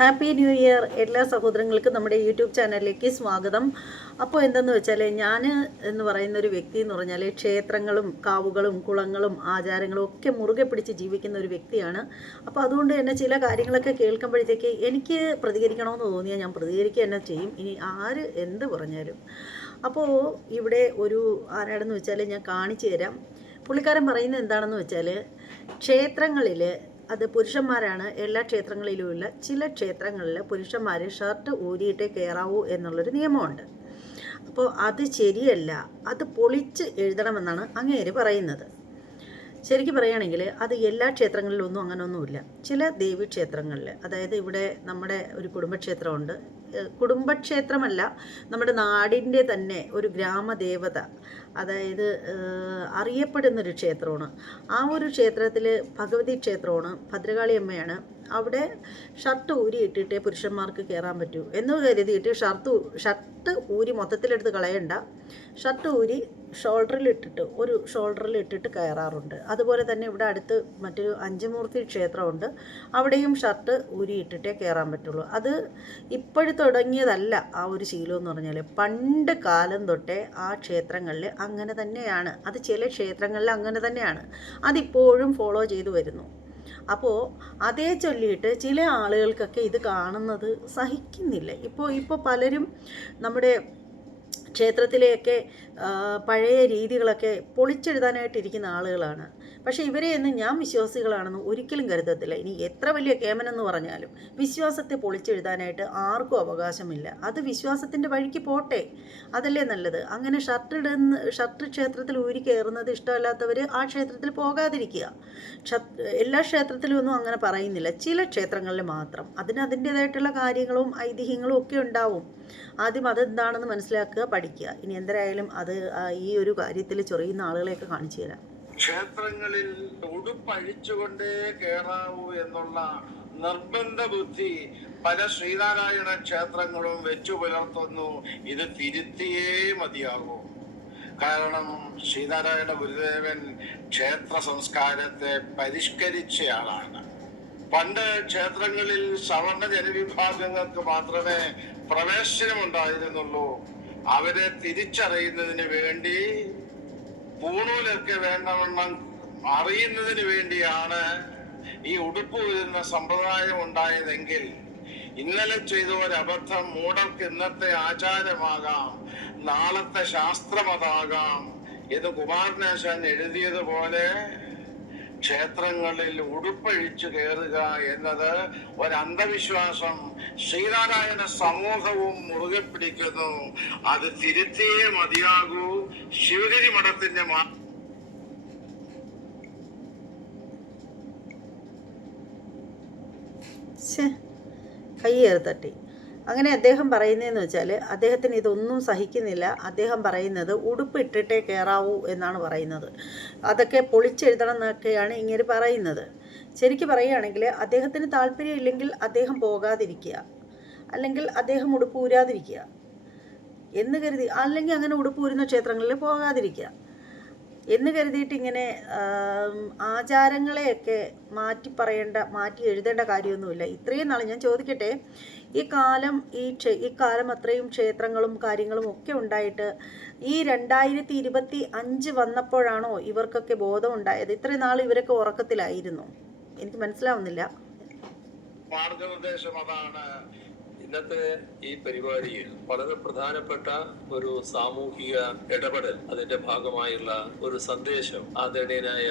Happy new year എല്ലാ സഹോദരങ്ങൾക്കും നമ്മുടെ യൂട്യൂബ് ചാനലിലേക്ക് സ്വാഗതം. അപ്പോൾ എന്തെന്ന് വെച്ചാൽ ഞാൻ എന്ന് പറയുന്ന ഒരു വ്യക്തി എന്ന് പറഞ്ഞാൽ ക്ഷേത്രങ്ങളും കാവുകളും കുളങ്ങളും ആചാരങ്ങളും ഒക്കെ മുറുകെ പിടിച്ച് ജീവിക്കുന്ന ഒരു വ്യക്തിയാണ്. അപ്പോൾ അതുകൊണ്ട് തന്നെ ചില കാര്യങ്ങളൊക്കെ കേൾക്കുമ്പോഴത്തേക്ക് എനിക്ക് പ്രതികരിക്കണമെന്ന് തോന്നിയാൽ ഞാൻ പ്രതികരിക്കുക തന്നെ ചെയ്യും. ഇനി ആര് എന്ത് പറഞ്ഞാലും. അപ്പോൾ ഇവിടെ ഒരു ആരാടെന്ന് വെച്ചാൽ ഞാൻ കാണിച്ചു തരാം. പുള്ളിക്കാരൻ പറയുന്നത് എന്താണെന്ന് വെച്ചാൽ ക്ഷേത്രങ്ങളിൽ അത് പുരുഷന്മാരാണ് എല്ലാ ക്ഷേത്രങ്ങളിലുമുള്ള ചില ക്ഷേത്രങ്ങളിൽ പുരുഷന്മാർ ഷർട്ട് ഊരിയിട്ടേ കയറാവൂ എന്നുള്ളൊരു നിയമമുണ്ട്. അപ്പോൾ അത് ശരിയല്ല. അത് പൊളിച്ച് എഴുതണമെന്നാണ് അങ്ങേര് പറയുന്നത്. ശരിക്കും പറയുകയാണെങ്കിൽ അത് എല്ലാ ക്ഷേത്രങ്ങളിലൊന്നും അങ്ങനെയൊന്നുമില്ല ചില ദേവീക്ഷേത്രങ്ങളിൽ അതായത് ഇവിടെ നമ്മുടെ ഒരു കുടുംബക്ഷേത്രമുണ്ട്. കുടുംബക്ഷേത്രമല്ല നമ്മുടെ നാടിന്റെ തന്നെ ഒരു ഗ്രാമദേവത അതായത് അറിയപ്പെടുന്നൊരു ക്ഷേത്രമാണ്. ആ ഒരു ക്ഷേത്രത്തിൽ ഭഗവതി ക്ഷേത്രമാണ് ഭദ്രകാളി അമ്മയാണ് അവിടെ ഷർട്ട് ഊരി ഇട്ടിട്ടേ പുരുഷന്മാർക്ക് കയറാൻ പറ്റൂ എന്ന് കരുതിയിട്ട് ഷർട്ട് ഷർട്ട് ഊരി മൊത്തത്തിലെടുത്ത് കളയണ്ട. ഷർട്ട് ഊരി ഷോൾഡറിൽ ഇട്ടിട്ട് ഒരു ഷോൾഡറിൽ ഇട്ടിട്ട് കയറാറുണ്ട്. അതുപോലെ തന്നെ ഇവിടെ അടുത്ത് മറ്റൊരു അഞ്ചുമൂർത്തി ക്ഷേത്രമുണ്ട്. അവിടെയും ഷർട്ട് ഊരി ഇട്ടിട്ടേ കയറാൻ പറ്റുള്ളൂ. അത് ഇപ്പോഴും തുടങ്ങിയതല്ല ആ ഒരു ശീലം എന്ന് പറഞ്ഞാൽ പണ്ട് കാലം തൊട്ടേ ആ ക്ഷേത്രങ്ങളിൽ അങ്ങനെ തന്നെയാണ്. അത് ചില ക്ഷേത്രങ്ങളിൽ അങ്ങനെ തന്നെയാണ്. അതിപ്പോഴും ഫോളോ ചെയ്തു വരുന്നു. അപ്പോൾ അതേ ചൊല്ലിയിട്ട് ചില ആളുകൾക്കൊക്കെ ഇത് കാണുന്നത് സഹിക്കുന്നില്ല. ഇപ്പോൾ ഇപ്പോൾ പലരും നമ്മുടെ ക്ഷേത്രത്തിലെയൊക്കെ പഴയ രീതികളൊക്കെ പൊളിച്ചെഴുതാനായിട്ടിരിക്കുന്ന ആളുകളാണ്. പക്ഷേ ഇവരെ എന്ന് ഞാൻ വിശ്വാസികളാണെന്ന് ഒരിക്കലും കരുതത്തില്ല. ഇനി എത്ര വലിയ കേമനെന്ന് പറഞ്ഞാലും വിശ്വാസത്തെ പൊളിച്ചെഴുതാനായിട്ട് ആർക്കും അവകാശമില്ല. അത് വിശ്വാസത്തിന്റെ വഴിക്ക് പോട്ടെ. അതല്ലേ നല്ലത്. അങ്ങനെ ഷർട്ട് ഇടുന്ന ഷർട്ട് ക്ഷേത്രത്തിൽ ഊരി കയറുന്നത് ഇഷ്ടമല്ലാത്തവർ ആ ക്ഷേത്രത്തിൽ പോകാതിരിക്കുക. എല്ലാ ക്ഷേത്രത്തിലും ഒന്നും അങ്ങനെ പറയുന്നില്ല. ചില ക്ഷേത്രങ്ങളിൽ മാത്രം. അതിന് അതിന്റേതായിട്ടുള്ള കാര്യങ്ങളും ഐതിഹ്യങ്ങളും ഒക്കെ ഉണ്ടാവും. ആദ്യം അതെന്താണെന്ന് മനസ്സിലാക്കുക പഠിക്കുക. ഇനി എന്തരായാലും അത് ഈ ഒരു കാര്യത്തിൽ ചൊറിയുന്ന ആളുകളെയൊക്കെ കാണിച്ചു തരാം. ക്ഷേത്രങ്ങളിൽ ഉടുപ്പഴിച്ചുകൊണ്ടേ കേറാവൂ എന്നുള്ള നിർബന്ധ ബുദ്ധി പല ശ്രീനാരായണ ക്ഷേത്രങ്ങളും വെച്ചു പുലർത്തുന്നു. ഇത് തിരുത്തിയേ മതിയാകൂ. കാരണം ശ്രീനാരായണ ഗുരുദേവൻ ക്ഷേത്ര സംസ്കാരത്തെ പരിഷ്കരിച്ചയാളാണ് പണ്ട് ക്ഷേത്രങ്ങളിൽ സവർണ ജനവിഭാഗങ്ങൾക്ക് മാത്രമേ പ്രവേശനമുണ്ടായിരുന്നുള്ളൂ. അവരെ തിരിച്ചറിയുന്നതിന് വേണ്ടി പൂണൂലൊക്കെ വേണ്ടവണ്ണം അറിയുന്നതിന് വേണ്ടിയാണ് ഈ ഉടുപ്പ് വരുന്ന സമ്പ്രദായം ഉണ്ടായതെങ്കിൽ ഇന്നലെ ചെയ്ത ഒരു അബദ്ധം മൂടർക്ക് ഇന്നത്തെ ആചാരമാകാം നാളത്തെ ശാസ്ത്രമതാകാം എന്ന് കുമാരനാശാൻ എഴുതിയതുപോലെ ക്ഷേത്രങ്ങളിൽ ഉടുപ്പഴിച്ചു കയറുക എന്നത് ഒരു അന്ധവിശ്വാസം ശ്രീനാരായണ സമൂഹവും മുറുകെ പിടിക്കുന്നു. അത് തിരുത്തിയേ മതിയാകൂ. ശിവഗിരി മഠത്തിന്റെ മാ കയ്യേറി തട്ടി. അങ്ങനെ അദ്ദേഹം പറയുന്നതെന്ന് വെച്ചാൽ അദ്ദേഹത്തിന് ഇതൊന്നും സഹിക്കുന്നില്ല. അദ്ദേഹം പറയുന്നത് ഉടുപ്പിട്ടിട്ടേ കയറാവൂ എന്നാണ് പറയുന്നത്. അതൊക്കെ പൊളിച്ചെഴുതണം എന്നൊക്കെയാണ് ഇങ്ങനെ പറയുന്നത്. ശരിക്ക് പറയുകയാണെങ്കിൽ അദ്ദേഹത്തിന് താല്പര്യമില്ലെങ്കിൽ അദ്ദേഹം പോകാതിരിക്കുക. അല്ലെങ്കിൽ അദ്ദേഹം ഉടുപ്പ് ഊരാതിരിക്കുക. എന്ന് കരുതി അല്ലെങ്കിൽ അങ്ങനെ ഉടുപ്പ് ഊരുന്ന ക്ഷേത്രങ്ങളിൽ പോകാതിരിക്കുക. എന്ന് കരുതിയിട്ട് ഇങ്ങനെ ആചാരങ്ങളെയൊക്കെ മാറ്റി പറയേണ്ട മാറ്റി എഴുതേണ്ട കാര്യമൊന്നുമില്ല. ഇത്രയും നാൾ ഞാൻ ചോദിക്കട്ടെ ഈ കാലം ഈ ക്ഷേ ഈ കാലം അത്രയും ക്ഷേത്രങ്ങളും കാര്യങ്ങളും ഒക്കെ ഉണ്ടായിട്ട് ഈ രണ്ടായിരത്തി ഇരുപത്തി അഞ്ച് വന്നപ്പോഴാണോ ഇവർക്കൊക്കെ ബോധം ഉണ്ടായത് ഇത്രയും നാൾ ഇവരൊക്കെ ഉറക്കത്തിലായിരുന്നു. എനിക്ക് മനസ്സിലാവുന്നില്ല. മാർഗനിർദ്ദേശം അതാണ് ഇന്നത്തെ ഈ പരിപാടിയിൽ വളരെ പ്രധാനപ്പെട്ട ഒരു സാമൂഹിക ഇടപെടൽ അതിന്റെ ഭാഗമായുള്ള ഒരു സന്ദേശം ആദരണീയനായ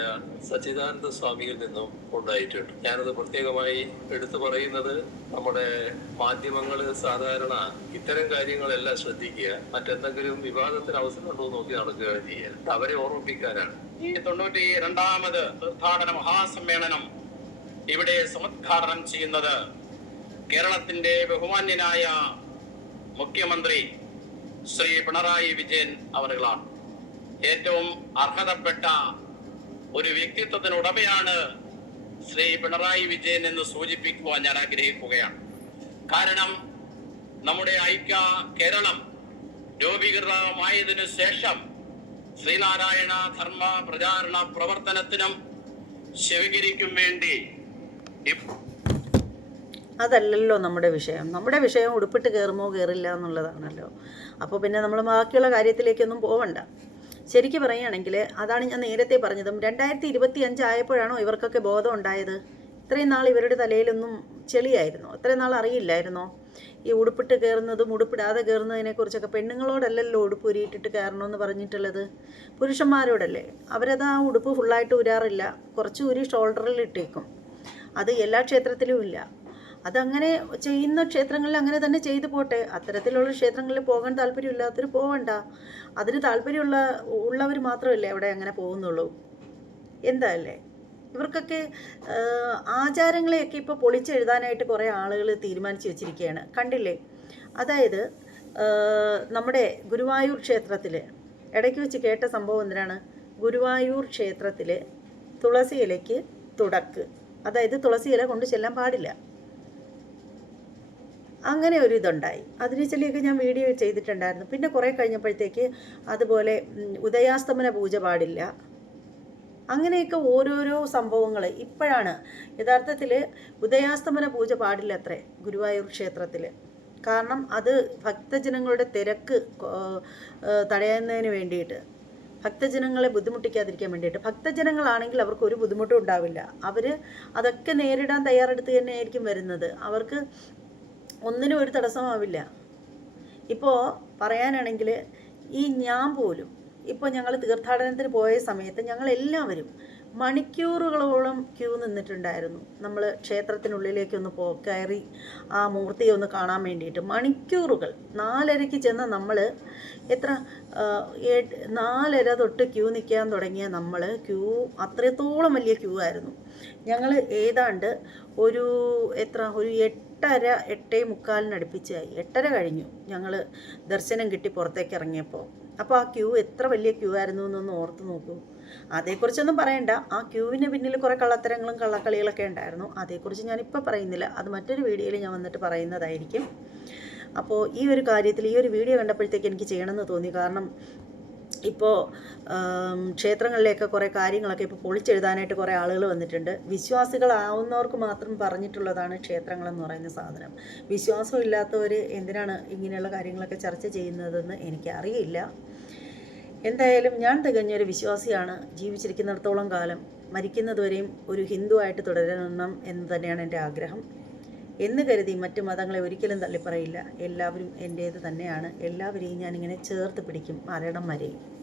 സച്ചിദാനന്ദ സ്വാമിയിൽ നിന്നും ഉണ്ടായിട്ടുണ്ട്. ഞാനത് പ്രത്യേകമായി എടുത്തു പറയുന്നത് നമ്മുടെ മാധ്യമങ്ങൾ സാധാരണ ഇത്തരം കാര്യങ്ങളെല്ലാം ശ്രദ്ധിക്കുക മറ്റെന്തെങ്കിലും വിവാദത്തിന് അവസരം ഉണ്ടോ നോക്കി നടക്കുകയാണ് ചെയ്യുക. അവരെ ഓർമ്മിപ്പിക്കാനാണ്. ഈ തൊണ്ണൂറ്റി രണ്ടാമത് തീർത്ഥാടന മഹാസമ്മേളനം ഇവിടെ സമുദ്ഘാടനം ചെയ്യുന്നത് കേരളത്തിന്റെ ബഹുമാന്യനായ മുഖ്യമന്ത്രി ശ്രീ പിണറായി വിജയൻ അവരുകളാണ്. ഏറ്റവും അർഹതപ്പെട്ട ഒരു വ്യക്തിത്വത്തിനുടമയാണ് ശ്രീ പിണറായി വിജയൻ എന്ന് സൂചിപ്പിക്കുവാൻ ഞാൻ ആഗ്രഹിക്കുകയാണ്. കാരണം നമ്മുടെ ഐക്യ കേരളം രൂപീകൃതമായതിനു ശേഷം ശ്രീനാരായണ ധർമ്മ പ്രചാരണ പ്രവർത്തനത്തിനും ശിവഗിരിക്കും വേണ്ടി അതല്ലല്ലോ നമ്മുടെ വിഷയം. നമ്മുടെ വിഷയം ഉടുപ്പിട്ട് കയറുമോ കയറില്ല എന്നുള്ളതാണല്ലോ. അപ്പോൾ പിന്നെ നമ്മൾ ബാക്കിയുള്ള കാര്യത്തിലേക്കൊന്നും പോവണ്ട. ശരിക്കും പറയുകയാണെങ്കിൽ അതാണ് ഞാൻ നേരത്തെ പറഞ്ഞതും രണ്ടായിരത്തി ഇരുപത്തി അഞ്ചായപ്പോഴാണോ ഇവർക്കൊക്കെ ബോധം ഉണ്ടായത് ഇത്രയും നാൾ ഇവരുടെ തലയിലൊന്നും ചെളിയായിരുന്നോ? ഇത്രയും നാൾ അറിയില്ലായിരുന്നോ? ഈ ഉടുപ്പിട്ട് കയറുന്നതും ഉടുപ്പിടാതെ കയറുന്നതിനെക്കുറിച്ചൊക്കെ പെണ്ണുങ്ങളോടല്ലല്ലോ ഉടുപ്പ് ഉരിയിട്ടിട്ട് കയറണമെന്ന് പറഞ്ഞിട്ടുള്ളത്? പുരുഷന്മാരോടല്ലേ? അവരത് ആ ഉടുപ്പ് ഫുള്ളായിട്ട് ഉരാറില്ല കുറച്ച് ഉരി ഷോൾഡറിൽ ഇട്ടേക്കും. അത് എല്ലാ ക്ഷേത്രത്തിലും ഇല്ല. അതങ്ങനെ ചെയ്യുന്ന ക്ഷേത്രങ്ങളിൽ അങ്ങനെ തന്നെ ചെയ്തു പോട്ടെ. അത്തരത്തിലുള്ള ക്ഷേത്രങ്ങളിൽ പോകാൻ താല്പര്യമില്ലാത്തവർ പോകണ്ട അതിന് താല്പര്യമുള്ള ഉള്ളവർ മാത്രമല്ലേ അവിടെ അങ്ങനെ പോകുന്നുള്ളൂ. എന്തല്ലേ? ഇവർക്കൊക്കെ ആചാരങ്ങളെയൊക്കെ ഇപ്പോൾ പൊളിച്ചെഴുതാനായിട്ട് കുറേ ആളുകൾ തീരുമാനിച്ചു വെച്ചിരിക്കുകയാണ് കണ്ടില്ലേ? അതായത് നമ്മുടെ ഗുരുവായൂർ ക്ഷേത്രത്തിൽ ഇടയ്ക്ക് വെച്ച് കേട്ട സംഭവം എന്തിനാണ്? ഗുരുവായൂർ ക്ഷേത്രത്തിൽ തുളസി ഇലയ്ക്ക് തുടക്ക്. അതായത് തുളസി ഇല കൊണ്ട് ചെല്ലാൻ പാടില്ല. അങ്ങനെ ഒരു ഇതുണ്ടായി. അതിനെ ചൊല്ലിയൊക്കെ ഞാൻ വീഡിയോ ചെയ്തിട്ടുണ്ടായിരുന്നു. പിന്നെ കുറേ കഴിഞ്ഞപ്പോഴത്തേക്ക് അതുപോലെ ഉദയാസ്തമന പൂജ പാടില്ല. അങ്ങനെയൊക്കെ ഓരോരോ സംഭവങ്ങൾ ഇപ്പോഴാണ്. യഥാർത്ഥത്തിൽ ഉദയാസ്തമന പൂജ പാടില്ല അത്രേ ഗുരുവായൂർ ക്ഷേത്രത്തിൽ കാരണം അത് ഭക്തജനങ്ങളുടെ തിരക്ക് തടയുന്നതിന് വേണ്ടിയിട്ട്. ഭക്തജനങ്ങളെ ബുദ്ധിമുട്ടിക്കാതിരിക്കാൻ വേണ്ടിയിട്ട്. ഭക്തജനങ്ങളാണെങ്കിൽ അവർക്ക് ഒരു ബുദ്ധിമുട്ടും ഉണ്ടാവില്ല. അവർ അതൊക്കെ നേരിടാൻ തയ്യാറെടുത്ത് തന്നെയായിരിക്കും വരുന്നത്. അവർക്ക് ഒന്നിനും ഒരു തടസ്സമാവില്ല. ഇപ്പോൾ പറയാനാണെങ്കിൽ ഈ ഞാൻ പോലും ഇപ്പോൾ ഞങ്ങൾ തീർത്ഥാടനത്തിന് പോയ സമയത്ത് ഞങ്ങൾ എല്ലാവരും മണിക്കൂറുകളോളം ക്യൂ നിന്നിട്ടുണ്ടായിരുന്നു. നമ്മൾ ക്ഷേത്രത്തിനുള്ളിലേക്കൊന്ന് പോ കയറി ആ മൂർത്തിയെ ഒന്ന് കാണാൻ വേണ്ടിയിട്ട്. മണിക്കൂറുകൾ. നാലരയ്ക്ക് ചെന്ന നമ്മൾ എത്ര നാലര തൊട്ട് ക്യൂ നിൽക്കാൻ തുടങ്ങിയ നമ്മൾ ക്യൂ അത്രത്തോളം വലിയ ക്യൂ ആയിരുന്നു. ഞങ്ങൾ ഏതാണ്ട് ഒരു എത്ര ഒരു എട്ടര എട്ടേ മുക്കാലിനടുപ്പിച്ചായി എട്ടര കഴിഞ്ഞു ഞങ്ങൾ ദർശനം കിട്ടി പുറത്തേക്ക് ഇറങ്ങിയപ്പോൾ അപ്പോൾ ആ ക്യൂ എത്ര വലിയ ക്യൂ ആയിരുന്നു എന്നൊന്ന് ഓർത്ത് നോക്കൂ. അതേക്കുറിച്ചൊന്നും പറയണ്ട. ആ ക്യൂവിന് പിന്നിൽ കുറേ കള്ളത്തരങ്ങളും കള്ളക്കളികളൊക്കെ ഉണ്ടായിരുന്നു. അതേക്കുറിച്ച് ഞാനിപ്പോൾ പറയുന്നില്ല. അത് മറ്റൊരു വീഡിയോയിൽ ഞാൻ വന്നിട്ട് പറയുന്നതായിരിക്കും. അപ്പോൾ ഈ ഒരു കാര്യത്തിൽ ഈ ഒരു വീഡിയോ കണ്ടപ്പോഴത്തേക്ക് എനിക്ക് ചെയ്യണമെന്ന് തോന്നി. കാരണം ഇപ്പോൾ ക്ഷേത്രങ്ങളിലെയൊക്കെ കുറേ കാര്യങ്ങളൊക്കെ ഇപ്പോൾ പൊളിച്ചെഴുതാനായിട്ട് കുറേ ആളുകൾ വന്നിട്ടുണ്ട്. വിശ്വാസികളാവുന്നവർക്ക് മാത്രം പറഞ്ഞിട്ടുള്ളതാണ് ക്ഷേത്രങ്ങളെന്ന് പറയുന്ന സാധനം. വിശ്വാസം ഇല്ലാത്തവർ എന്തിനാണ് ഇങ്ങനെയുള്ള കാര്യങ്ങളൊക്കെ ചർച്ച ചെയ്യുന്നതെന്ന് എനിക്കറിയില്ല. എന്തായാലും ഞാൻ തികഞ്ഞൊരു വിശ്വാസിയാണ്. ജീവിച്ചിരിക്കുന്നിടത്തോളം കാലം മരിക്കുന്നതുവരെയും ഒരു ഹിന്ദു ആയിട്ട് തുടരണം എന്ന് തന്നെയാണ് എന്റെ ആഗ്രഹം. എന്ന് കരുതി മറ്റു മതങ്ങളെ ഒരിക്കലും തള്ളിപ്പറയില്ല. എല്ലാവരും എന്റേത് തന്നെയാണ്. എല്ലാവരെയും ഞാനിങ്ങനെ ചേർത്ത് പിടിക്കും. മരണം വരെയും